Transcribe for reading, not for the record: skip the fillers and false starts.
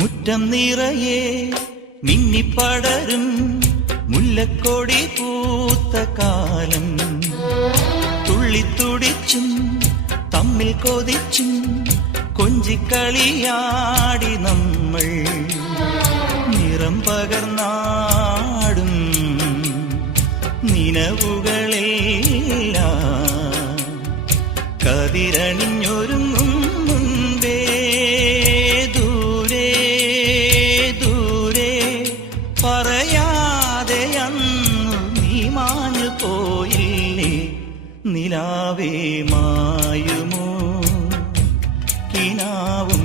മുറ്റം നിറയെ മിന്നിപ്പടരും മുല്ലക്കൊടി പൂത്ത കാലം. തുള്ളിത്തുടിച്ചും തമ്മിൽ കൊതിച്ചും കൊഞ്ചിക്കളിയാടി നമ്മൾ. നിറം പകർന്നാടും നിനവുകളെല്ലാം കതിരണിഞ്ഞൊരുങ്ങും മുൻപേ ദൂരെ ദൂരെ പറയാതെ അന്നു നീ മാഞ്ഞു പോയില്ലേ. നിലാവേ മായുമോ കിനാവും